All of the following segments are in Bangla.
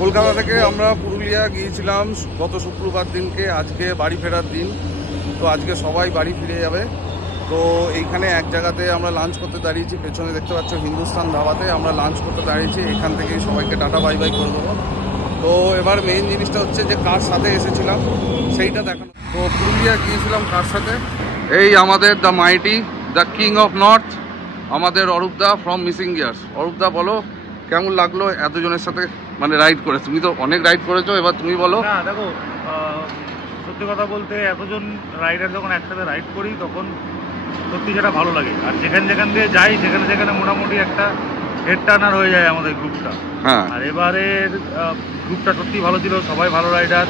কলকাতা থেকে আমরা পুরুলিয়া গিয়েছিলাম গত শুক্রবার দিনকে, আজকে বাড়ি ফেরার দিন। তো আজকে সবাই বাড়ি ফিরে যাবে। তো এইখানে এক জায়গাতে আমরা লাঞ্চ করতে দাঁড়িয়েছি, পেছনে দেখতে পাচ্ছ হিন্দুস্তান ধাবাতে আমরা লাঞ্চ করতে দাঁড়িয়েছি। এখান থেকেই সবাইকে টাটা বাই বাই করে দেবো। তো এবার মেইন জিনিসটা হচ্ছে যে কার সাথে এসেছিলাম সেইটা দেখানো। তো পুরুলিয়া গিয়েছিলাম কার সাথে, এই আমাদের the mighty, the king of north, আমাদের অরূপদা ফ্রম মিসিং গিয়ার্স। অরূপদা বলো কেমন লাগলো এতজনের সাথে মানে রাইড করে? তুমি তো অনেক রাইড করেছো, এবার তুমি বলো। না দেখো, সত্যি কথা বলতে এতজন রাইডার যখন একসাথে রাইড করি তখন সত্যি যেটা ভালো লাগে। আর যেখান যেখান দিয়ে যাই সেখানে সেখানে মোটামুটি একটা হেড টার্নার হয়ে যায় আমাদের গ্রুপটা। হ্যাঁ, আর এবারের গ্রুপটা সত্যি ভালো ছিল, সবাই ভালো রাইডার,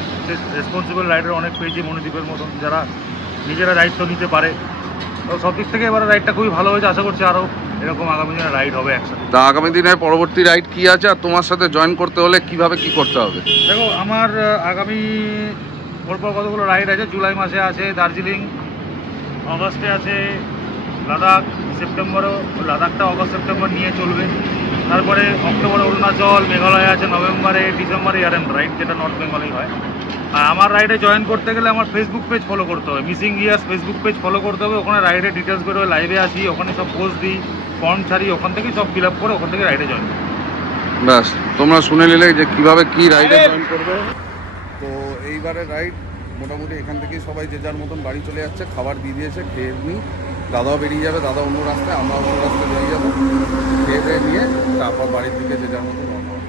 রেসপন্সিবল রাইডার অনেক পেয়েছি মনোদীপের মতন, যারা নিজেরা দায়িত্ব নিতে পারে। তো সব দিক থেকে এবারে রাইডটা খুবই ভালো হয়েছে। আশা করছি আরও এরকম আগামী দিনে রাইড হবে একসাথে। তা আগামী দিনের পরবর্তী রাইড কি আছে, আর তোমার সাথে জয়েন করতে হলে কিভাবে কি করতে হবে? দেখো, আমার আগামী পরপর কতগুলো রাইড আছে। জুলাই মাসে আছে দার্জিলিং, অগস্টে আছে লাদাখ, সেপ্টেম্বরও লাদাখটা অগস্ট সেপ্টেম্বর নিয়ে চলবে। তারপরে অক্টোবরে অরুণাচল, মেঘালয় আছে নভেম্বরে, ডিসেম্বরে ইয়ারেন রাইড, যেটা নর্থ বেঙ্গলেই হয়। আর আমার রাইডে জয়েন করতে গেলে আমার ফেসবুক পেজ ফলো করতে হবে, missing gears Facebook page follow করতে হবে। ওখানে রাইডের ডিটেলস বেরোয়, লাইভে আসি, ওখানে সব পোস্ট দিই, ফর্ম ছাড়ি, ওখান থেকেই সব ফিল আপ করে ওখান থেকে রাইডে জয়েন করি। ব্যাস, তোমরা শুনে নিলে যে কিভাবে কি রাইডে জয়েন করবে। তো এইবারে রাইড মোটামুটি এখান থেকেই সবাই যে যার মতন বাড়ি চলে যাচ্ছে। খাবার দিয়ে দিয়েছে, খেয়ে নিই। দাদাও বেরিয়ে যাবে, দাদা অন্য রাস্তায়, আমরা অন্য রাস্তায় বেরিয়ে যাবো। খেয়ে দিয়ে নিয়ে তারপর বাড়ির দিকে যে যার মতন রওনা হবে।